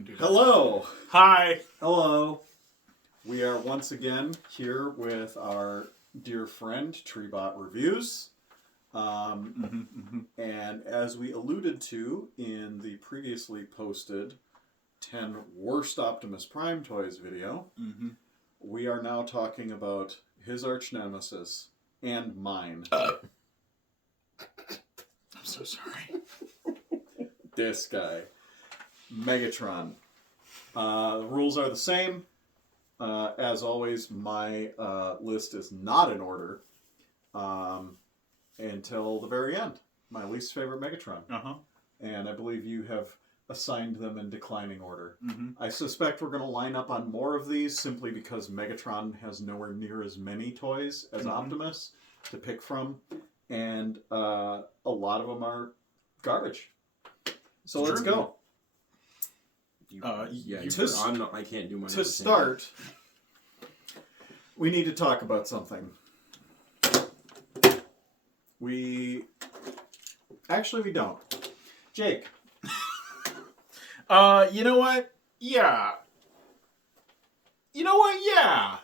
can do that. Hello. Hi. Hello. We are once again here with our dear friend TreeBot Reviews. And as we alluded to in the previously posted 10 Worst Optimus Prime Toys video, we are now talking about his arch nemesis and mine. I'm so sorry. This guy, Megatron. The rules are the same. As always, my list is not in order until the very end. My least favorite Megatron. And I believe you have assigned them in declining order. I suspect we're going to line up on more of these simply because Megatron has nowhere near as many toys as Optimus to pick from. And a lot of them are garbage. So let's go. I can't do my To start, we need to talk about something. Actually, we don't. Jake. You know what? Yeah. Yeah.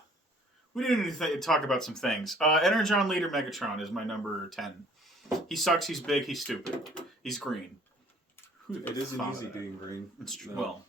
We do need to talk about some things. Energon Leader Megatron is my number 10. He sucks, he's big, he's stupid. He's green. It isn't easy being green. It's true. No. Well,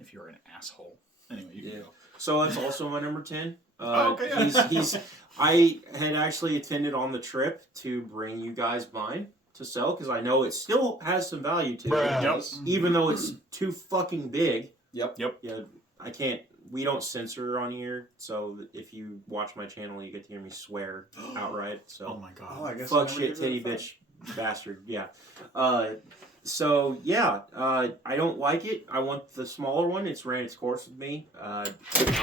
if you're an asshole. Anyway, you can go. So that's also my number 10. Okay, yeah. I had actually attended on the trip to bring you guys mine to sell because I know it still has some value to it. Yep. Even though it's too fucking big. Yep. Yeah, I can't. We don't censor on here, so if you watch my channel, you get to hear me swear outright. So. Oh my god. Oh, I guess fuck shit titty bitch bastard. Yeah. So yeah, I don't like it. I want the smaller one. It's ran its course with me. Now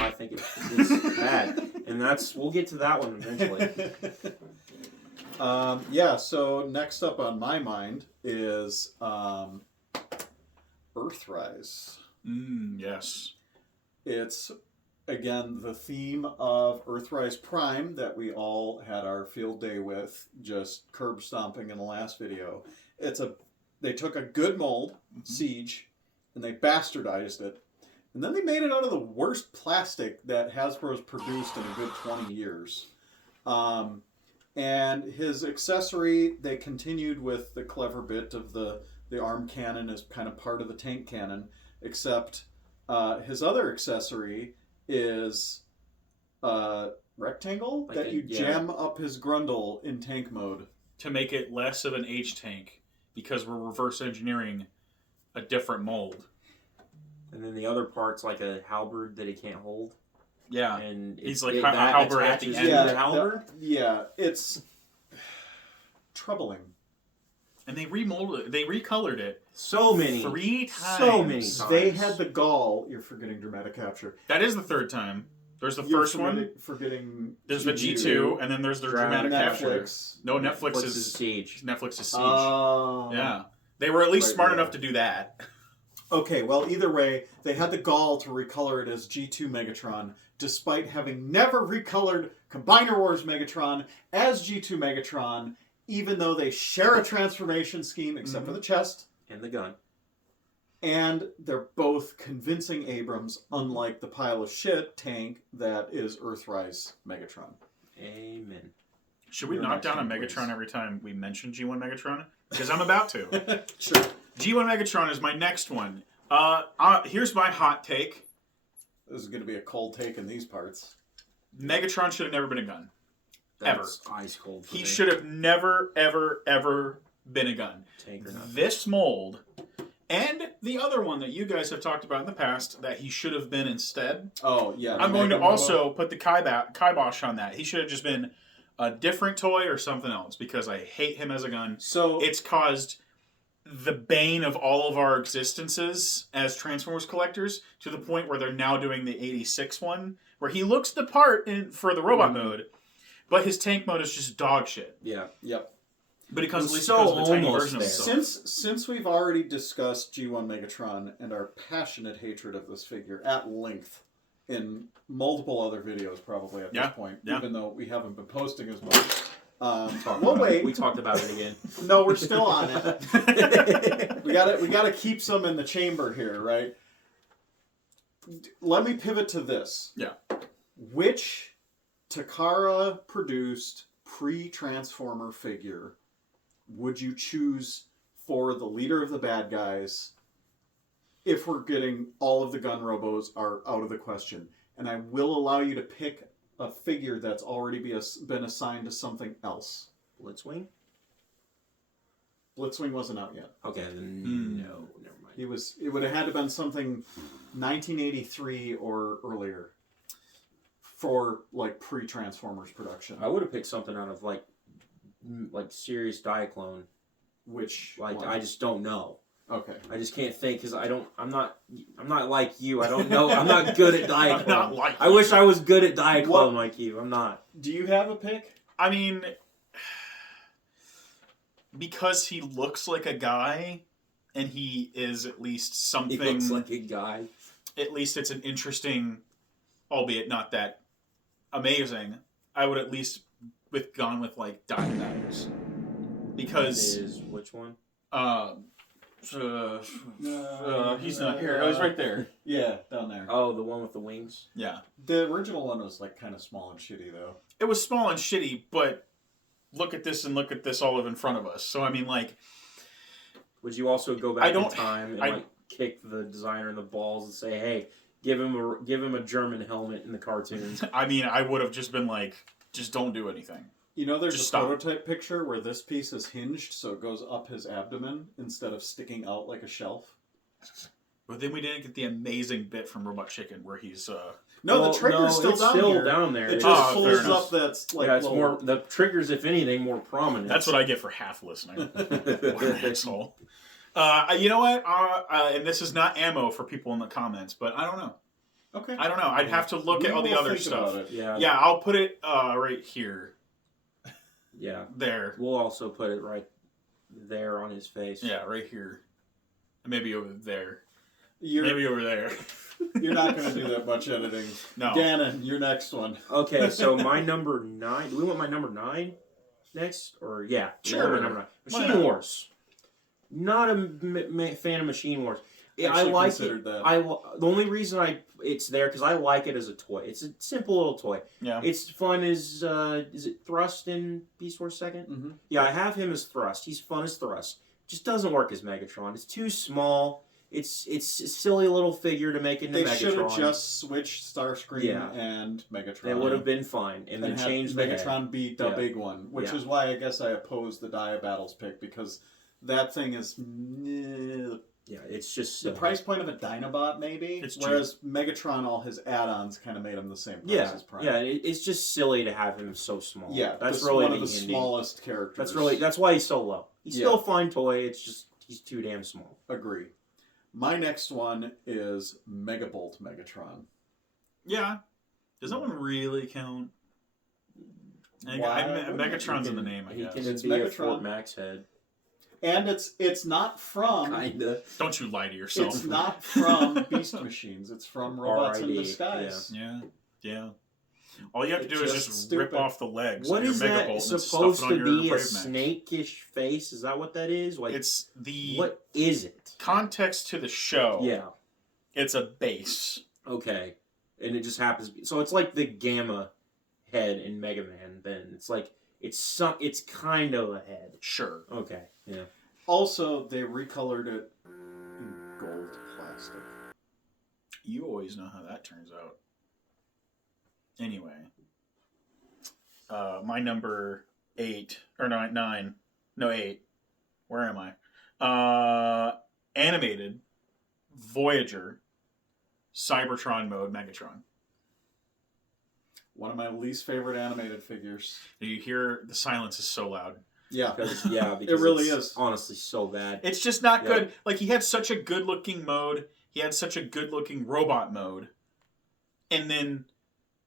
I think it's bad, and we'll get to that one eventually. Yeah. So next up on my mind is Earthrise. Yes. It's again the theme of Earthrise Prime that we all had our field day with, just curb stomping in the last video. They took a good mold, Siege, and they bastardized it. And then they made it out of the worst plastic that Hasbro's produced in a good 20 years. And his accessory, they continued with the clever bit of the arm cannon as kind of part of the tank cannon, except his other accessory is a rectangle that you jam up his grundle in tank mode. To make it less of an H-tank. Because we're reverse engineering a different mold. And then the other part's like a halberd that he can't hold. Yeah. And he's like a halberd at the end. Yeah, halberd? It's troubling. And they remolded it. They recolored it. So many. 3 times. So many times. They had the gall. You're forgetting dramatic capture. That is the third time. There's the first one. Forgetting. There's the G2, and then there's the dramatic capture. No, Netflix is Siege. Netflix is Siege. Yeah, they were at least smart enough to do that. Okay, well, either way, they had the gall to recolor it as G2 Megatron, despite having never recolored Combiner Wars Megatron as G2 Megatron, even though they share a transformation scheme, except for the chest and the gun. And they're both convincing Abrams, unlike the pile of shit tank that is Earthrise Megatron. Amen. Should we knock down a Megatron every time we mention G1 Megatron? Because I'm about to. Sure. G1 Megatron is my next one. Here's my hot take. This is going to be a cold take in these parts. Megatron should have never been a gun. That's ice cold. He should have never, ever, ever been a gun. Tank or not. This mold... And the other one that you guys have talked about in the past that he should have been instead. Oh, yeah. I'm going to also put the kibosh on that. He should have just been a different toy or something else because I hate him as a gun. So it's caused the bane of all of our existences as Transformers collectors to the point where they're now doing the 86 one where he looks the part for the robot mode, but his tank mode is just dog shit. Yeah, yep. But it comes because of the tiny version of himself. Since we've already discussed G1 Megatron and our passionate hatred of this figure at length in multiple other videos probably at this point, even though we haven't been posting as much, We'll wait. We talked about it again. No, we're still on it. we gotta keep some in the chamber here, right? let me pivot to this. Yeah. Which Takara produced pre-Transformer figure would you choose for the leader of the bad guys if we're getting all of the gun robos are out of the question? And I will allow you to pick a figure that's already been assigned to something else. Blitzwing? Blitzwing wasn't out yet. Okay, then no, never mind. It would have had to been something 1983 or earlier for like pre-Transformers production. I would have picked something out of like serious Diaclone. Which Like one? I just don't know. Okay. I just can't think because I'm not like you. I don't know. I'm not good at Diaclone. I'm not like I you. wish I was good at Diaclone like you. I'm not. Do you have a pick? I mean, because he looks like a guy, and he is at least something. He looks like a guy. At least it's an interesting, albeit not that amazing. I would at least gone with like Diamondbacks, because Is which one? he's not here. Oh, he's right there. Yeah, down there. Oh, the one with the wings. Yeah, The original one was like kind of small and shitty though. it was small and shitty, but look at this and look at this all in front of us. So I mean, like, Would you also go back I in don't- time and I- like kick the designer in the balls and say, "Hey, give him a German helmet in the cartoon"? I mean, I would have just been like, just don't do anything. You know, there's Just a stop. prototype picture where this piece is hinged so it goes up his abdomen instead of sticking out like a shelf. But then we didn't get the amazing bit from Robot Chicken where he's No, Well, the trigger's still it's down still here. down there. It It's- just fair pulls enough. up that's like yeah, it's little- more the triggers, if anything, more prominent. That's what I get for half listening. What an asshole. You know what? And this is not ammo for people in the comments, but I don't know. Okay. I don't know. I'd have to look We at all the will other think stuff. about it. Yeah, Yeah, I'll put it right here. yeah. There. We'll also put it right there on his face. Yeah, right here. Maybe over there. You're Maybe over there. you're not going to do that much editing. No. Gannon, your next one. Okay, so my number 9. Do we want my number 9 next? Or yeah, Sure. my number 9. Why Machine not? Wars. Not a fan of Machine Wars. Yeah, I Actually like considered it. that. The only reason it's there because I like it as a toy. It's a simple little toy. Yeah. It's fun as is it Thrust in Beast Wars 2nd? Mm-hmm. Yeah, I have him as Thrust. He's fun as Thrust. Just doesn't work as Megatron. It's too small. It's a silly little figure to make into They Megatron. should have just switched Starscream Yeah. and Megatron. That would have been fine, and then had changed the head. Megatron beat the Yeah. big one, which Yeah. is why I guess I oppose the Dia Battles pick, because that thing is Yeah, it's just the price point of a Dinobot, maybe. It's whereas Megatron, all his add-ons kind of made him the same price Yeah, as Prime. yeah. It's just silly to have him so small. Yeah, that's this really one of the ending. smallest characters. That's why he's so low. He's Yeah. still a fine toy. It's just he's too damn small. Agree. My next one is Megabolt Megatron. Yeah. Does that one really count? Why wouldn't it? Megatron's in the name, I He guess. can It's be a Megatron. Fort Max head. And it's not from Kinda. Don't you lie to yourself. it's not from Beast Machines. It's from Robots in RID, Disguise. Yeah, yeah. All you have to do It's is just just stupid. rip off the legs What of your is that Megabolt and supposed stuff it on to your be? A Brave Mech. snake-ish face? Is that what that is? Like It's the what is it? context to the show. Yeah. It's a base. Okay. And it just happens. So it's like the Gamma head in Mega Man. Then it's like it's kind of a head. Sure. Okay. Yeah. Also, they recolored it in gold plastic. You always know how that turns out. Anyway. My number 8. Or no, 9. No, 8. Where am I? Animated Voyager Cybertron mode Megatron. One of my least favorite animated figures. You hear the silence is so loud. Yeah. Because It really it's is. honestly so bad. It's just not Yeah. good. Like, he had such a good-looking mode. He had such a good-looking robot mode. And then,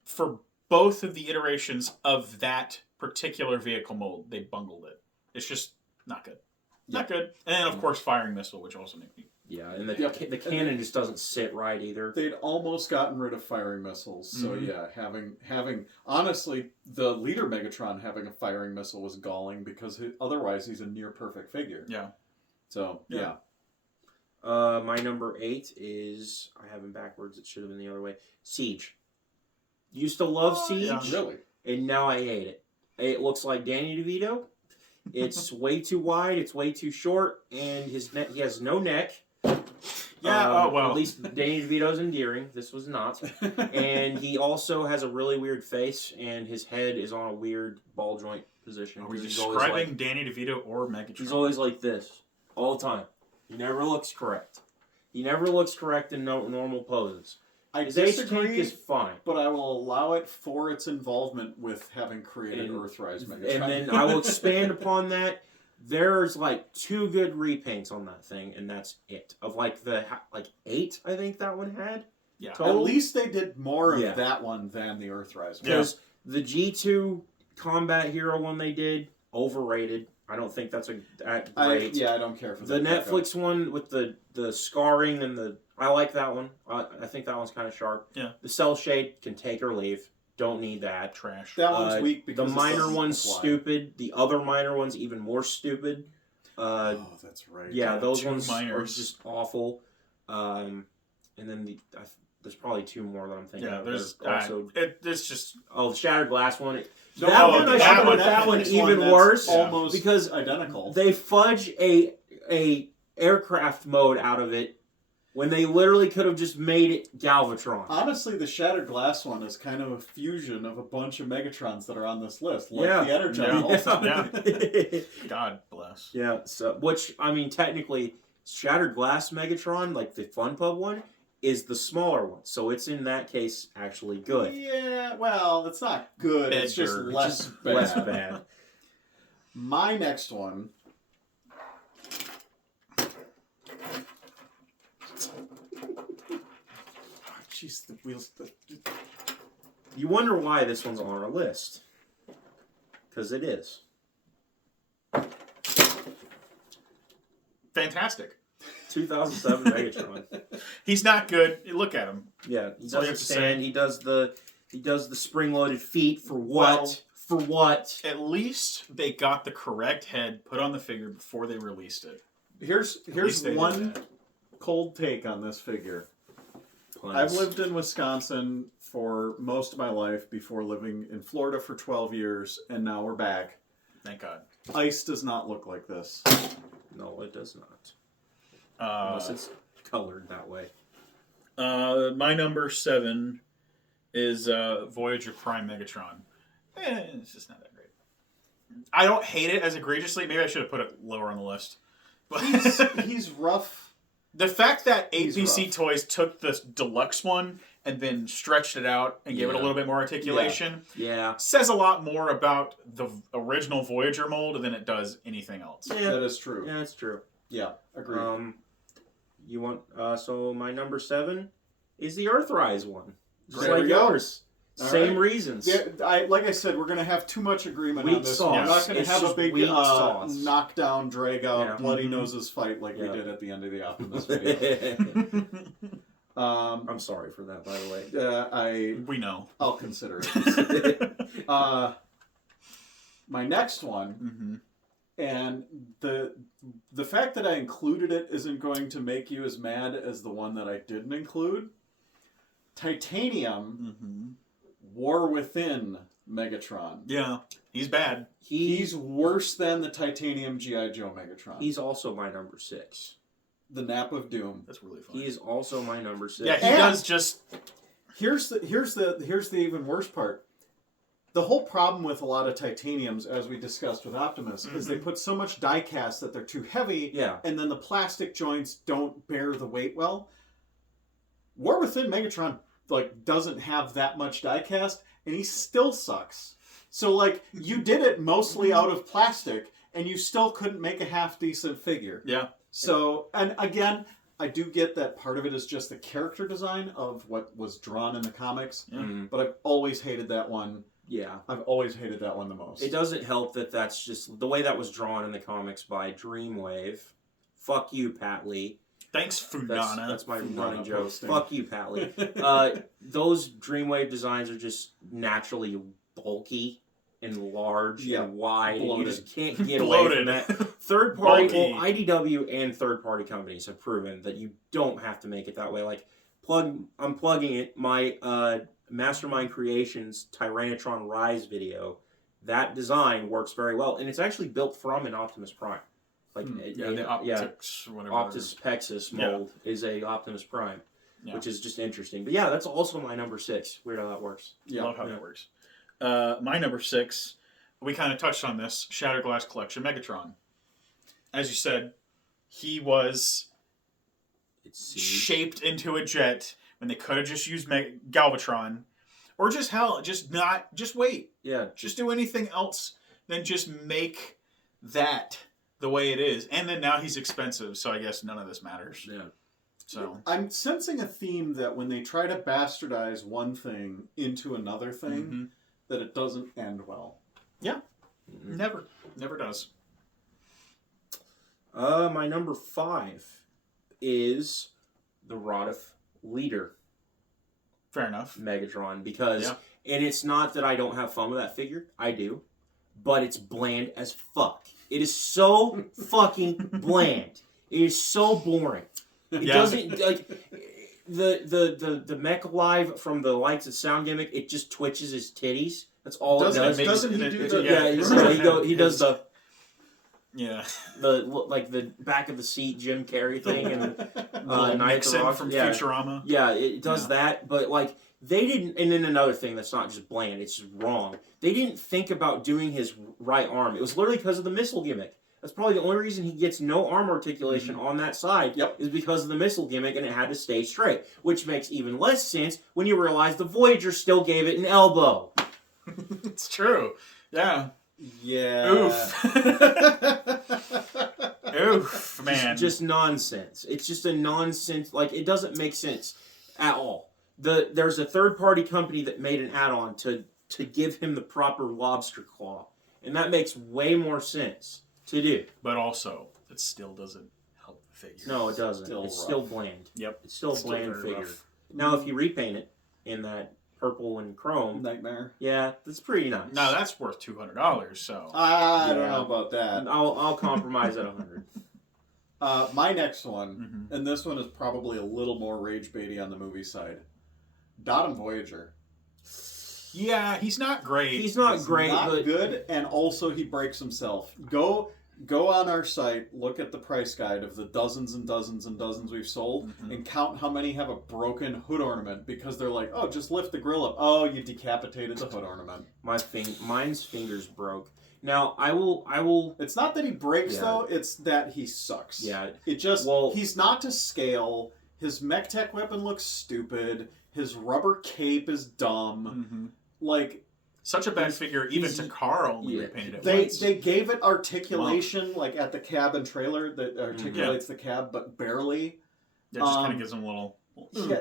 for both of the iterations of that particular vehicle mode, they bungled it. It's just not good. Not good. And then, of course, firing missile, which also made me... Yeah, and the Yep. the cannon just doesn't sit right either. They'd almost gotten rid of firing missiles. So Mhm. yeah, having honestly, the leader Megatron having a firing missile was galling because otherwise he's a near perfect figure. Yeah. So Yeah. yeah. My number 8 is, I have him backwards, it should have been the other way, Siege. Used to love Siege, yeah. Really? and now I hate it. It looks like Danny DeVito. It's way too wide, it's way too short, and he has no neck. Yeah, At least Danny DeVito's endearing. This was not. And he also has a really weird face, and his head is on a weird ball joint position. Are we He's always describing Danny DeVito or Megatron? He's always like this, all the time. He never looks correct. He never looks correct in normal poses. I His H tank disagree, is fine. but I will allow it for its involvement with having created Earthrise Megatron. And then I will expand upon that. There's like 2 good repaints on that thing, and that's it. Of like 8, I think that one had. Yeah. Total. At least they did more of Yeah. that one than the Earthrise one. Because the G2 combat hero one they did, overrated. I don't think that's that great. I don't care for The that. Netflix one with the scarring and I like that one. I think that one's kind of sharp. Yeah. The Cell Shade can take or leave. Don't need that. Trash. That one's weak The because it minor doesn't one's fly. stupid. The other minor one's even more stupid. Oh, that's right. Yeah, those 2 ones are minors. just awful. And then there's probably 2 more that I'm thinking Yeah, of. there's also it's just the Shattered Glass one. No, that one I that should one- put that one Netflix even that's worse almost because identical. they fudge a aircraft mode out of it when they literally could have just made it Galvatron. Honestly, the Shattered Glass one is kind of a fusion of a bunch of Megatrons that are on this list, like Yeah. the Energon. Yeah. God bless. Yeah, so which I mean technically Shattered Glass Megatron, like the Fun Pub one, is the smaller one. So it's in that case actually good. Yeah, well, it's not good. It's just Better. less bad. Less bad. My next one. Jeez, the wheels. You wonder why this one's on our list. Because it is. Fantastic. 2007 Megatron. He's not good. Look at him. Yeah, he That's all you doesn't have to say. stand. He does the spring-loaded feet for what? Well, for what? At least they got the correct head put on the figure before they released it. Here's least they did one that. cold take on this figure. Puns. I've lived in Wisconsin for most of my life before living in Florida for 12 years, and now we're back. Thank God. Ice does not look like this. No, it does not. Uh, Unless it's colored that way. my number 7 is Voyager Prime Megatron. It's just not that great. I don't hate it as egregiously. Maybe I should have put it lower on the list. But He's rough. the fact that He's APC rough. Toys took the deluxe one and then stretched it out and gave it a Yeah. little bit more articulation Yeah. says a lot more about the original Voyager mold than it does anything else. Yeah. That is true. Yeah, that's true. Yeah, agreed. You want so my number 7 is the Earthrise one. Just There like we go. yours. All Same right. reasons. Like I said, we're going to have too much agreement Weak on this sauce. one. We're not going to It's have a just big weak sauce. knockdown, drag out, Yeah. bloody Mhm. noses fight like we Yeah. did at the end of the Optimus video. I'm sorry for that, by the way. We know. I'll consider it. My next one, Mm-hmm. and the fact that I included it isn't going to make you as mad as the one that I didn't include. Titanium Mm-hmm. War Within Megatron. Yeah, he's bad. He's worse than the Titanium G.I. Joe Megatron. He's also my number 6. the Nap of Doom. That's really funny. He is also my number 6. Yeah, he And- does just. Here's the even worse part. The whole problem with a lot of titaniums, as we discussed with Optimus, is they put so much die cast that they're too heavy, Yeah. and then the plastic joints don't bear the weight well. War Within Megatron doesn't have that much die cast, and he still sucks. So you did it mostly out of plastic, and you still couldn't make a half decent figure. Yeah. So, and again, I do get that part of it is just the character design of what was drawn in the comics, Yeah. but I've always hated that one. Yeah. I've always hated that one the most. It doesn't help that that's just the way that was drawn in the comics by Dreamwave. Fuck you, Pat Lee. Thanks, That's, Funana. that's my Funana running joke. posting. Fuck you, Pat Lee. Those Dreamwave designs are just naturally bulky. and large Yeah. and wide. Bloated. You just can't get away from Bloated. that. Third party, Bulky. well, IDW and third party companies have proven that you don't have to make it that way. Like, I'm plugging it. My Mastermind Creations Tyrannotron Rise video, that design works very well, and it's actually built from an Optimus Prime. Like, the optics, whatever. Optus Pexus mold is a Optimus Prime, which is just interesting. But yeah, that's also my number 6. Weird how that works. Yeah. Love how that works. My number 6, we kind of touched on this, Shattered Glass Collection Megatron. As you said, he was shaped into a jet when they could have just used Galvatron. Or just wait. Yeah. Just do anything else than just make that the way it is. And then now he's expensive, so I guess none of this matters. Yeah. So I'm sensing a theme that when they try to bastardize one thing into another thing, that it doesn't end well. Yeah. Never does. My number 5 is the Rodif Leader Fair enough. Megatron, because and it's not that I don't have fun with that figure, I do, but it's bland as fuck. It is so fucking bland. It is so boring. It doesn't like the Mech Alive from the Lights and Sound gimmick. It just twitches his titties. That's all it does. Doesn't he do the? He does the Yeah. the back of the seat Jim Carrey thing and Nixon from Futurama. Yeah, it does that, but like they didn't. And then another thing that's not just bland; it's just wrong. They didn't think about doing his right arm. It was literally because of the missile gimmick. That's probably the only reason he gets no arm articulation on that side is because of the missile gimmick, and it had to stay straight, which makes even less sense when you realize the Voyager still gave it an elbow. It's true. Yeah. Yeah. Oof. Oof, man. Just nonsense. It's just a nonsense. Like, it doesn't make sense at all. There's a third-party company that made an add-on to give him the proper lobster claw, and that makes way more sense to do. But also, it still doesn't help the figure. No, it doesn't. Still It's rough. still bland. Yep. It's still a bland very figure. rough. Now, if you repaint it in that purple and chrome, Nightmare. yeah, that's pretty nice. Now that's worth $200. So I don't know about that. I'll compromise at 100. My next one, and this one is probably a little more rage baity on the movie side. Dot and Voyager. yeah, he's not great. He's not great, Not but good, and also he breaks himself. Go on our site, look at the price guide of the dozens and dozens and dozens we've sold, and count how many have a broken hood ornament because they're like, oh, just lift the grill up. Oh, you decapitated the hood ornament. mine's fingers broke. Now I will. It's not that he breaks Yeah. though; it's that he sucks. Yeah. It just Well- he's not to scale. His mech tech weapon looks stupid. His rubber cape is dumb. Like. Such a bad figure, even to Carl. We yeah. repainted it They once. gave it articulation like at the cab and trailer that articulates the cab, but barely. That just kind of gives him a little. Yeah,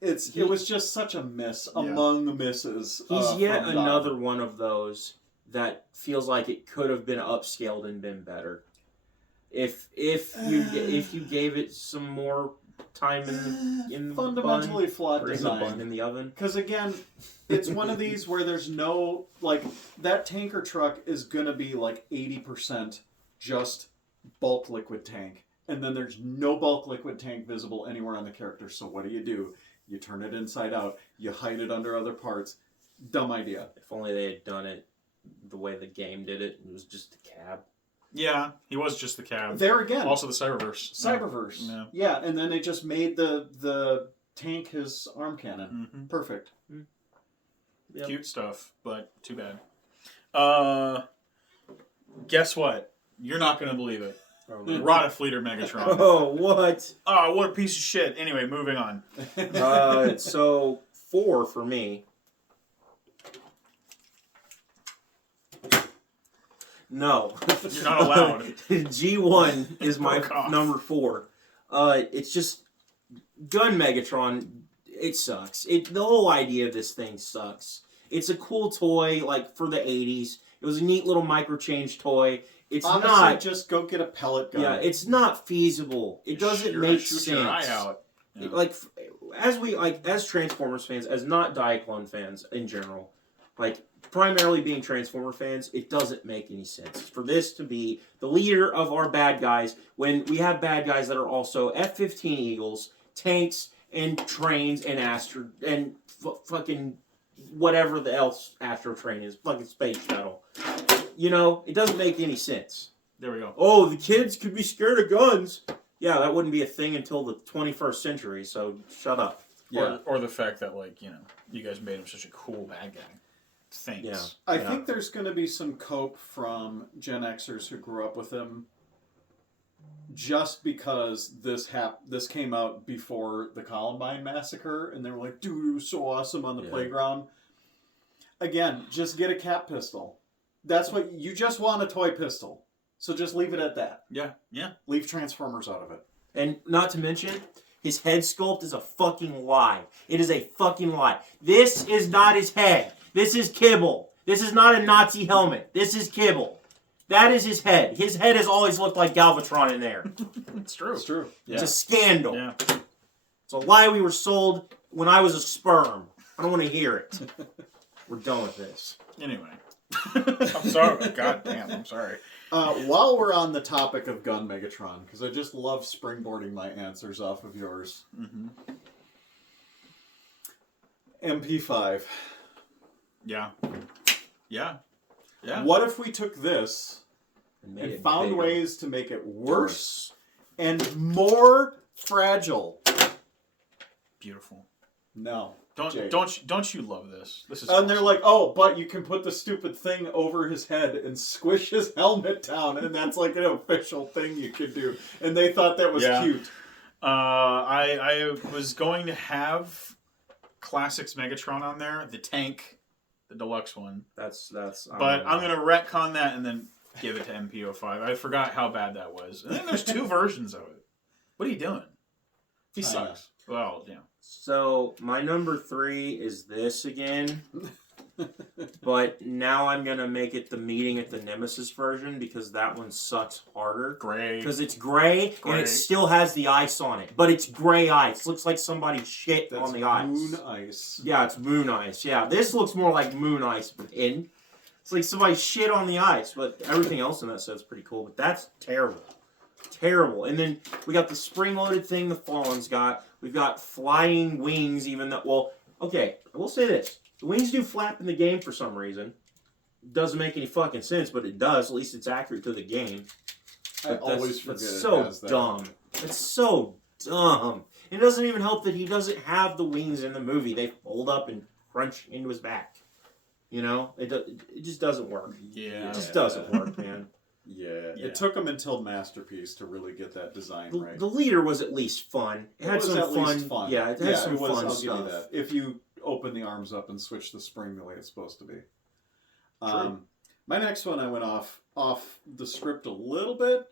it was just such a miss among misses. He's yet from Dom. another one of those that feels like it could have been upscaled and been better. If you gave it some more time in the fundamentally bun, flawed or in the bun design. in the oven. Because again, it's one of these where there's no like that tanker truck is gonna be like 80% just bulk liquid tank, and then there's no bulk liquid tank visible anywhere on the character. So what do? You turn it inside out. You hide it under other parts. Dumb idea. If only they had done it the way the game did it. It was just the cab. Yeah, he was just the cab. There again. Also the Cyberverse. Cyberverse. Yeah. Yeah, and then they just made the tank his arm cannon. Perfect. Yep. Cute stuff, but too bad. Guess what? You're not going to believe it. Rodifleeter Megatron. Oh, what? Oh, what a piece of shit. Anyway, moving on. So 4 for me. No. You're not allowed. G1 is my Broke off. number 4. It's just Gun Megatron. It sucks. The whole idea of this thing sucks. It's a cool toy, like for the 80s. It was a neat little micro-change toy. It's Honestly, not. just go get a pellet gun. Yeah, it's not feasible. It doesn't make shoot sense. your eye out. Yeah. As Transformers fans, as not Diaclone fans in general, like primarily being Transformer fans, it doesn't make any sense for this to be the leader of our bad guys when we have bad guys that are also F-15 Eagles, tanks, and trains, and fucking whatever the else Astro Train is, fucking space shuttle. You know, it doesn't make any sense. There we go. Oh, the kids could be scared of guns. Yeah, that wouldn't be a thing until the 21st century, so shut up. Yeah. Or the fact that, like, you know, you guys made him such a cool bad guy. Thanks. Yeah. I think there's going to be some cope from Gen Xers who grew up with him just because this came out before the Columbine massacre, and they were like, dude, it was so awesome on the playground. Again, just get a cat pistol. That's what you just want, a toy pistol. So just leave it at that. Yeah, yeah. Leave Transformers out of it. And not to mention, his head sculpt is a fucking lie. It is a fucking lie. This is not his head. This is kibble. This is not a Nazi helmet. This is kibble. That is his head. His head has always looked like Galvatron in there. It's true. It's true. It's a scandal. Yeah. It's a lie we were sold when I was a sperm. I don't want to hear it. We're done with this. Anyway. I'm sorry. God damn, I'm sorry. While we're on the topic of Gun Megatron, because I just love springboarding my answers off of yours. Mm-hmm. MP5. Yeah. Yeah. Yeah. What if we took this And and found ways to make it worse and more fragile? Beautiful. No. Jake. Don't you love this? This is And awesome. they're like, oh, but you can put the stupid thing over his head and squish his helmet down, and that's like an official thing you could do. And they thought that was cute. I was going to have Classics Megatron on there, the tank, the deluxe one. That's. But I'm gonna retcon that and then give it to MPO5. I forgot how bad that was. And then there's two versions of it. What are you doing? He sucks. Well, yeah. So my number 3 is this again. But now I'm going to make it the Meeting at the Nemesis version because that one sucks harder. Gray. Because it's gray and it still has the ice on it. But it's gray ice. Looks like somebody shit on the ice. Moon ice. Yeah, it's moon ice. Yeah, this looks more like moon ice. It's like somebody shit on the ice. But everything else in that set's pretty cool. But that's terrible. Terrible. And then we got the spring-loaded thing the Fallen's got. We've got flying wings even though... Well, okay, I will say this. The wings do flap in the game for some reason. Doesn't make any fucking sense, but it does. At least it's accurate to the game. I always forget that's it so has that. dumb. It's so dumb. It doesn't even help that he doesn't have the wings in the movie. They fold up and crunch into his back. You know? It just doesn't work. Yeah. It just doesn't work, man. Yeah. It took them until Masterpiece to really get that design right. The leader was at least fun. It had some fun. Yeah, it had some fun I'll stuff. give you that. If you open the arms up and switch the spring the way it's supposed to be. My next one, I went off the script a little bit.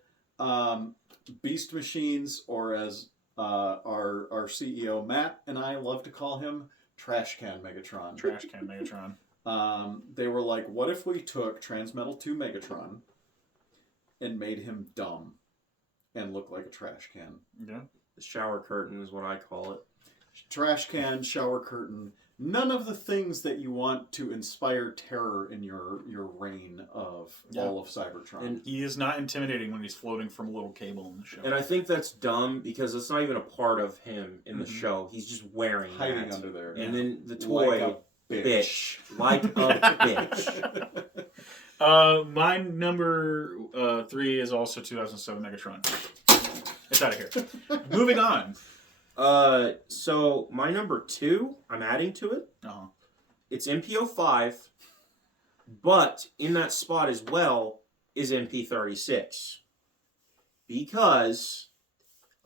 Beast Machines, or as our CEO Matt and I love to call him, Trash Can Megatron. Trash Can Megatron. They were like, what if we took Transmetal 2 Megatron and made him dumb and look like a trash can? Yeah. The shower curtain is what I call it. Trash can, shower curtain, none of the things that you want to inspire terror in your reign of all of Cybertron. And he is not intimidating when he's floating from a little cable in the show. And I think that's dumb because it's not even a part of him in the show. He's just wearing hiding that. under there. And then the toy, bitch. Like a bitch. My number 3 is also 2007 Megatron. It's out of here. Moving on. So my number 2, I'm adding to it. Uh-huh. It's MPO5, but in that spot as well is MP36. Because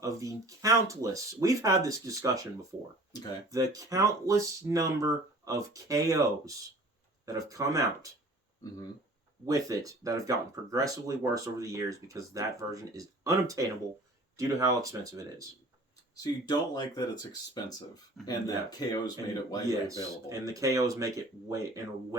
of the countless, we've had this discussion before. Okay. The countless number of KOs that have come out with it that have gotten progressively worse over the years because that version is unobtainable due to how expensive it is. So you don't like that it's expensive and that KO's made it widely available. And the KOs make it way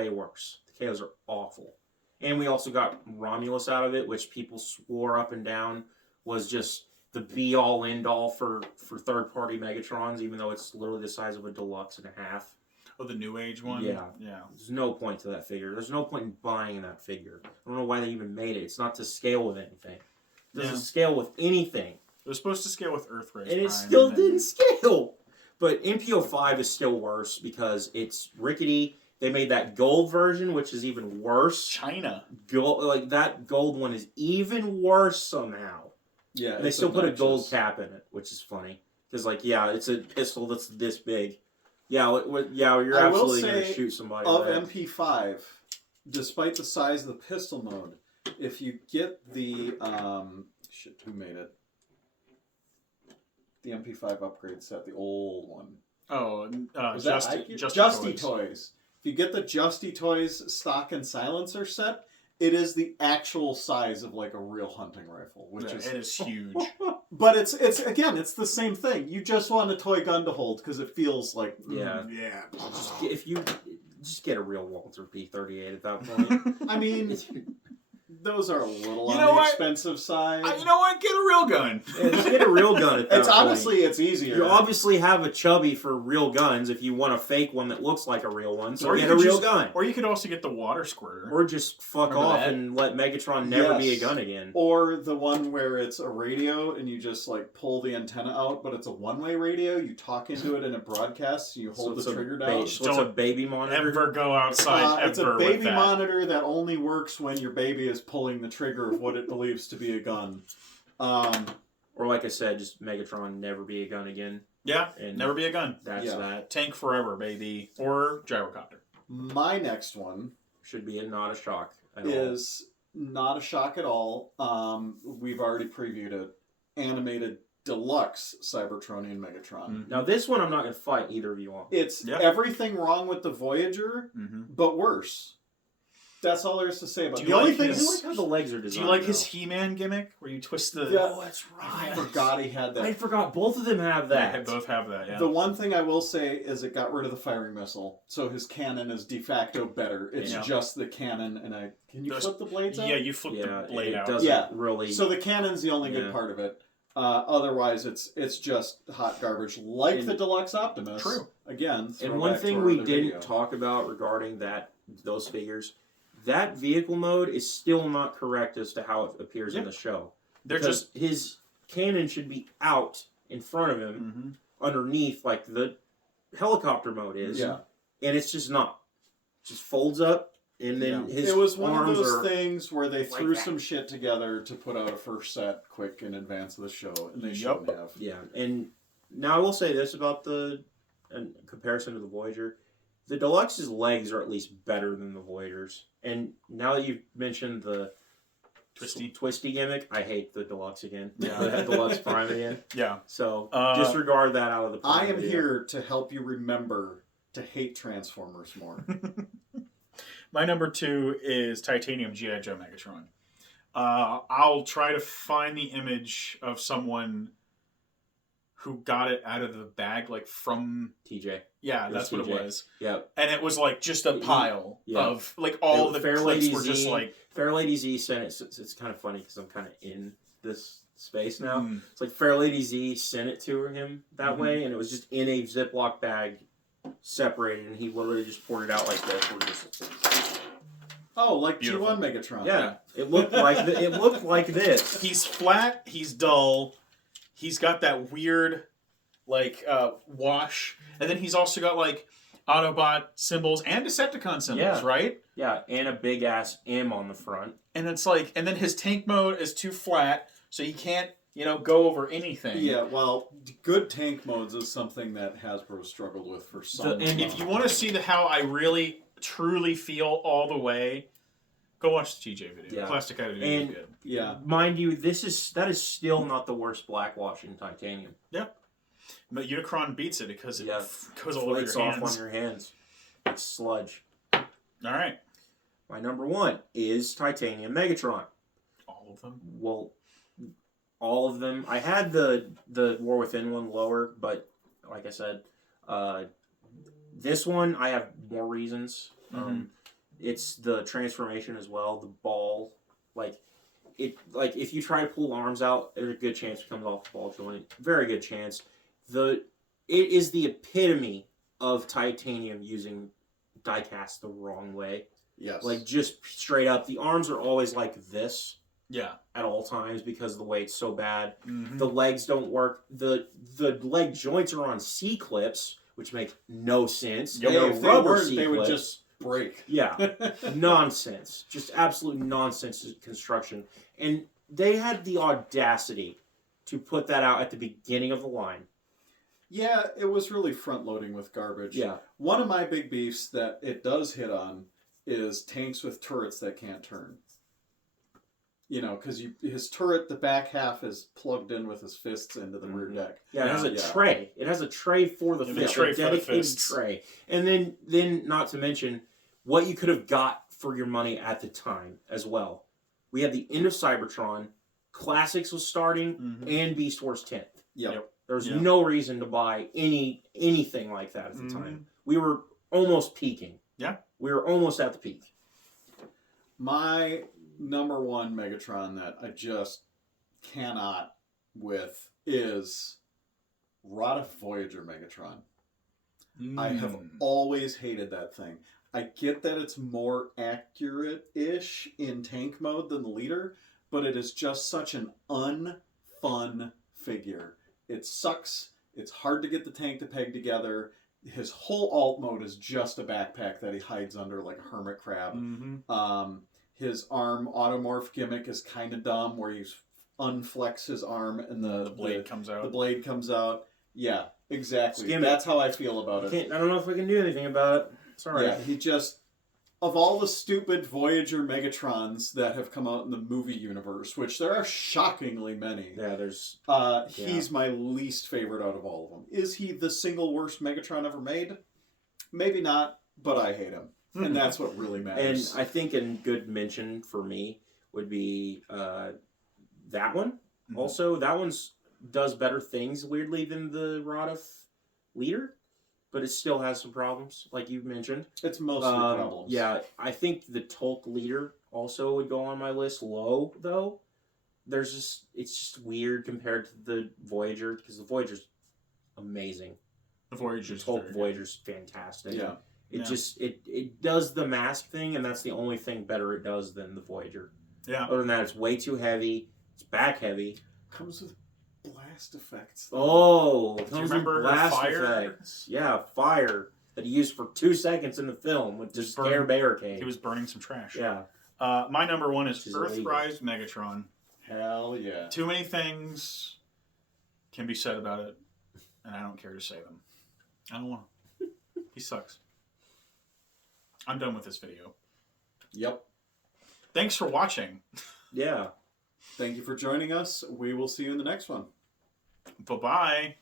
worse. The KOs are awful. And we also got Romulus out of it, which people swore up and down was just the be-all, end-all for third-party Megatrons, even though it's literally the size of a deluxe and a half. Oh, the New Age one? Yeah. Yeah. There's no point to that figure. There's no point in buying that figure. I don't know why they even made it. It's not to scale with anything. It doesn't scale with anything. It was supposed to scale with Earthrise And Prime, it still and then- didn't scale. But MPO5 is still worse because it's rickety. They made that gold version, which is even worse. China. Gold, like that gold one is even worse somehow. Yeah, And they still put a gold obnoxious. cap in it, which is funny. Because, like, yeah, it's a pistol that's this big. Yeah, you're I will absolutely going to say, shoot somebody Of with that. MP5, despite the size of the pistol mode, if you get the who made it? The MP5 upgrade set, the old one. Oh, Was that Justy Toys. If you get the Justy Toys stock and silencer set, it is the actual size of like a real hunting rifle, which Yeah, is it is huge. But it's again, it's the same thing. You just want a toy gun to hold because it feels like Yeah. Yeah. If you just get a real Walther P38 at that point. I mean, those are a little You on know the what? expensive side. You know what? Get a real gun. Yeah, just get a real gun at that It's point. honestly, it's easier. You obviously have a chubby for real guns if you want a fake one that looks like a real one, so Or you get a could real just- gun. Or you could also get the water squirter. Or just fuck Remember off that? and let Megatron never be a Yes. gun again. Or the one where it's a radio and you just like pull the antenna out, but it's a one-way radio. You talk into it in a broadcast. You hold it's the a trigger ba- down. so it's a baby monitor. Ever go outside It's a ever baby with that. monitor that only works when your baby is pulling the trigger of what it believes to be a gun. Or like I said, just Megatron never be a gun again. Yeah, And never be a gun. That's Yeah. that. Tank forever, baby. Or gyrocopter. My next one Should be not a shock at all. is not a shock at all. We've already previewed it. Animated Deluxe Cybertronian Megatron. Now this one I'm not going to fight either of you on. It's Yeah. everything wrong with the Voyager, Mm-hmm. but worse. That's all there is to say about Do it. you The only like thing his- I like how the legs are Do designed. you like his though. He-Man gimmick where you twist the? Yeah. Oh, that's I right. forgot he had that. I forgot both of them have that. They both have that. Yeah. The one thing I will say is it got rid of the firing missile, so his cannon is de facto better. It's Yeah. just the cannon, and can you Those- flip the blades out? Yeah, you flip Yeah, the blade it out. doesn't Yeah. really. So the cannon's the only good Yeah. part of it. Otherwise, it's just hot garbage, like And- the Deluxe Optimus. True. Again, And throwback one to thing our we other didn't video. talk about regarding those figures, that vehicle mode is still not correct as to how it appears in Yeah. the show. They're Because just. his cannon should be out in front of him, Mm-hmm. underneath, like the helicopter mode is. Yeah. And it's just not. It just folds up, and then Yeah. his It was one of arms those are. things where they like threw that. some shit together to put out a first set quick in advance of the show, and they Yup. shouldn't have. Yeah, and now I will say this about in comparison to the Voyager, the Deluxe's legs are at least better than the Voyager's. And now that you've mentioned the twisty gimmick, I hate the Deluxe again. Yeah. The Deluxe Prime again. Yeah. So disregard that out of the. I Prime am video. here to help you remember to hate Transformers more. My number 2 is Titanium G.I. Joe Megatron. I'll try to find the image of someone who got it out of the bag, like from. TJ. Yeah, It was that's what it TJ. was. Yep. And it was like just a pile Yeah. of like all It- the Fair clips Lady were just Z. like. Fair Lady Z sent it. It's kind of funny because I'm kind of in this space now. Mm. It's like Fair Lady Z sent it to him that Mhm. way, and it was just in a Ziploc bag, separated, and he literally just poured it out like this. We're just, Oh, like Beautiful. G1 Megatron. yeah, it looked like it looked like this. He's flat. He's dull. He's got that weird, like wash, and then he's also got like Autobot symbols and Decepticon symbols, Yeah. right? Yeah, and a big ass M on the front. And it's like, and then his tank mode is too flat, so he can't, go over anything. Yeah, well, good tank modes is something that Hasbro struggled with for some and And if you want to see how I really truly feel all the way, go watch the TJ video. Yeah. Plastic Eye video is And- good. Yeah. Mind you, that is still not the worst blackwash in Titanium. But Unicron beats it because it Yeah. goes all over Flakes your off hands. on your hands. It's sludge. All right. My number 1 is Titanium Megatron. All of them. Well, all of them. I had the War Within one lower, but like I said, this one I have more reasons. It's the transformation as well. The ball, like if you try to pull arms out, there's a good chance it comes off the ball joint. Very good chance. It is the epitome of titanium using die-cast the wrong way. Yes. Like, just straight up, the arms are always like this. Yeah. At all times because the weight's so bad. Mm-hmm. The legs don't work. The leg joints are on C-clips, which make no sense. Hey, They're if they rubber weren't, C-clips. they would just break. Yeah. Nonsense. Just absolute nonsense construction. And they had the audacity to put that out at the beginning of the line. Yeah, it was really front-loading with garbage. Yeah. One of my big beefs that it does hit on is tanks with turrets that can't turn. You know, because his turret, the back half is plugged in with his fists into the rear deck. Yeah, it has a tray. It has a tray for the fist. A dedicated tray. And then, not to mention, what you could have got for your money at the time as well. We had the end of Cybertron, Classics was starting, and Beast Wars 10th. Yep. There's no reason to buy anything like that at the time. We were almost peaking. Yeah. We were almost at the peak. My number one Megatron that I just cannot with is Rada Voyager Megatron. I have always hated that thing. I get that it's more accurate-ish in tank mode than the leader, but it is just such an unfun figure. It sucks. It's hard to get the tank to peg together. His whole alt mode is just a backpack that he hides under like a hermit crab. His arm automorph gimmick is kind of dumb, where you unflex his arm and the blade comes out. The blade comes out. Yeah, exactly. Gimmick. That's how I feel about it. I don't know if we can do anything about it. Sorry. Yeah, he just... Of all the stupid Voyager Megatrons that have come out in the movie universe, which there are shockingly many, Yeah, there's... he's my least favorite out of all of them. Is he the single worst Megatron ever made? Maybe not, but I hate him. And that's what really matters. And I think a good mention for me would be that one. Also, that one's does better things, weirdly, than the Rodif leader. But it still has some problems, like you mentioned. It's mostly problems. Yeah, I think the Tolk leader also would go on my list low, though. It's just weird compared to the Voyager, because the Voyager's amazing. The Voyager's Tolk Voyager's fantastic. Yeah. It does the mask thing, and that's the only thing better it does than the Voyager. Yeah. Other than that, it's way too heavy. It's back heavy. Comes with blast effects. Oh, do you remember blast fire? effects. Yeah, fire that he used for 2 seconds in the film with the scare barricade. He was burning some trash. Yeah. My number one is illegal. Earthrise Megatron. Hell yeah. Too many things can be said about it, and I don't care to say them. I don't want to. He sucks. I'm done with this video. Yep. Thanks for watching. Yeah. Thank you for joining us. We will see you in the next one. Bye-bye.